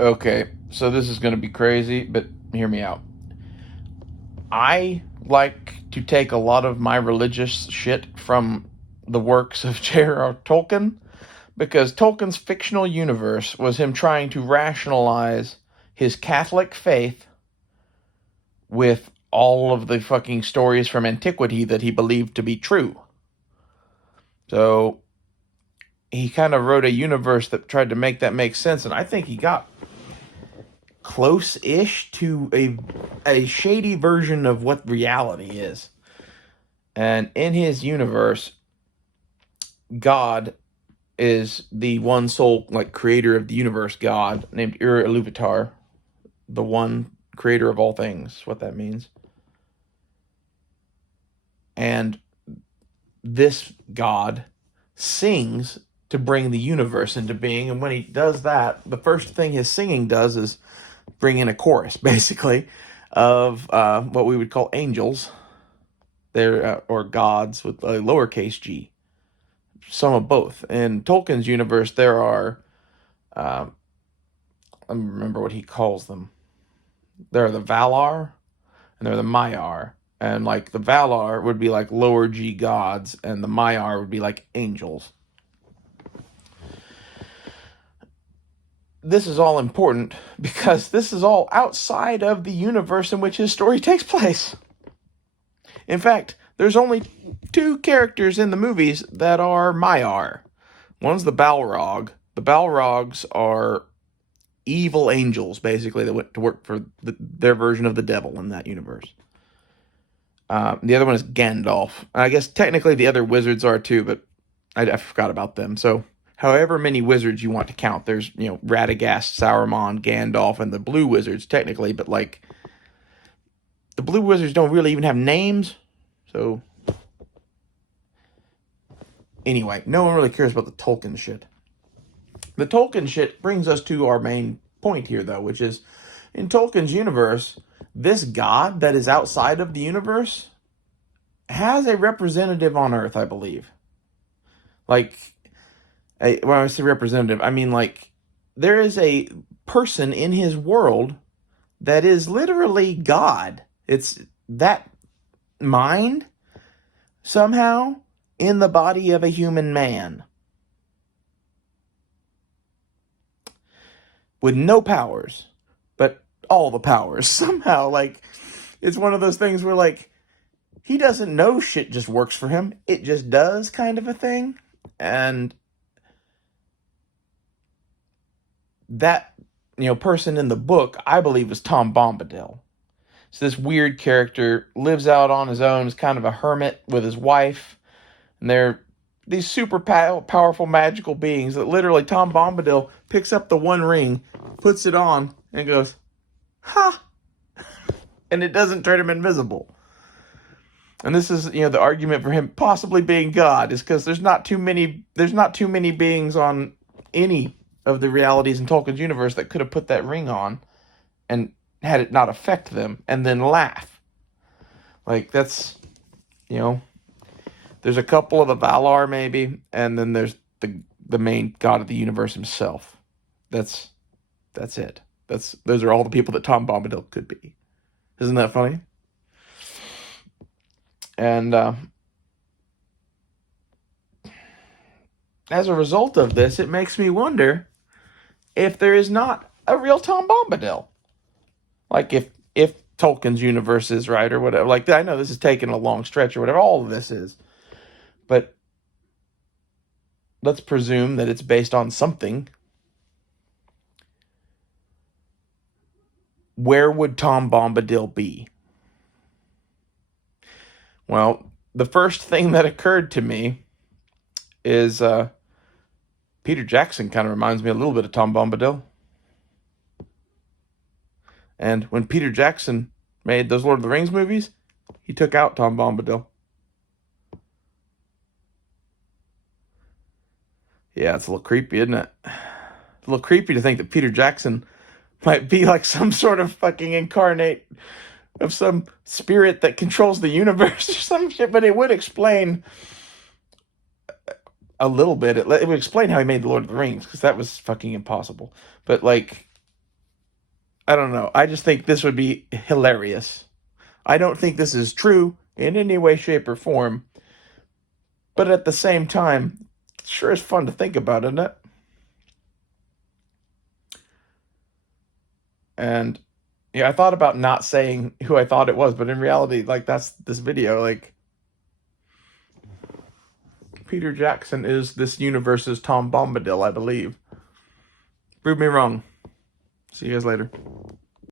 Okay, so this is going to be crazy, but hear me out. I like to take a lot of my religious shit from the works of J.R.R. Tolkien because Tolkien's fictional universe was him trying to rationalize his Catholic faith with all of the fucking stories from antiquity that he believed to be true. So he kind of wrote a universe that tried to make that make sense, and I think he got close-ish to a shady version of what reality is. And in his universe, God is the one sole like creator of the universe, God named Ur Iluvatar, the one creator of all things. What that means. And this God sings to bring the universe into being, and when he does that, the first thing his singing does is bring in a chorus, basically, of what we would call angels. They're or gods with a lowercase g. Some of both. In Tolkien's universe, there are, let me remember what he calls them. There are the Valar, and there are the Maiar. And like the Valar would be like lower G gods, and the Maiar would be like angels. This is all important because this is all outside of the universe in which his story takes place. In fact, there's only two characters in the movies that are Maiar. One's the Balrog. The Balrogs are evil angels, basically, that went to work for their version of the devil in that universe. The other one is Gandalf. I guess technically the other wizards are too, but I forgot about them. So however many wizards you want to count, there's, Radagast, Sauron, Gandalf, and the blue wizards technically, but like the blue wizards don't really even have names. So anyway, no one really cares about the Tolkien shit. The Tolkien shit brings us to our main point here, though, which is in Tolkien's universe, this God that is outside of the universe has a representative on Earth, I believe. Like, when I say representative, I mean like there is a person in his world that is literally God. It's that mind somehow in the body of a human man with no powers, but all the powers somehow. Like, it's one of those things where like he doesn't know shit just works for him. It just does, kind of a thing. And that, person in the book, I believe, was Tom Bombadil. So this weird character lives out on his own, is kind of a hermit with his wife, and they're these super powerful magical beings that literally Tom Bombadil picks up the one ring, puts it on, and goes, ha! And it doesn't turn him invisible. And this is, the argument for him possibly being God is because there's not too many beings on any of the realities in Tolkien's universe that could have put that ring on and had it not affect them and then laugh. Like, that's, there's a couple of the Valar maybe, and then there's the main god of the universe himself. That's it. Those are all the people that Tom Bombadil could be. Isn't that funny? And as a result of this, it makes me wonder if there is not a real Tom Bombadil. Like, if Tolkien's universe is right or whatever. Like, I know this is taking a long stretch or whatever all of this is. But let's presume that it's based on something. Where would Tom Bombadil be? Well, the first thing that occurred to me is Peter Jackson kind of reminds me a little bit of Tom Bombadil. And when Peter Jackson made those Lord of the Rings movies, he took out Tom Bombadil. Yeah, it's a little creepy, isn't it? A little creepy to think that Peter Jackson might be like some sort of fucking incarnate of some spirit that controls the universe or some shit, but it would explain a little bit. It would explain how he made the Lord of the Rings, because that was fucking impossible. But like, I don't know. I just think this would be hilarious. I don't think this is true in any way, shape, or form. But at the same time, it sure is fun to think about, isn't it? And yeah, I thought about not saying who I thought it was, but in reality, like that's this video. Like Peter Jackson is this universe's Tom Bombadil, I believe. Prove me wrong. See you guys later.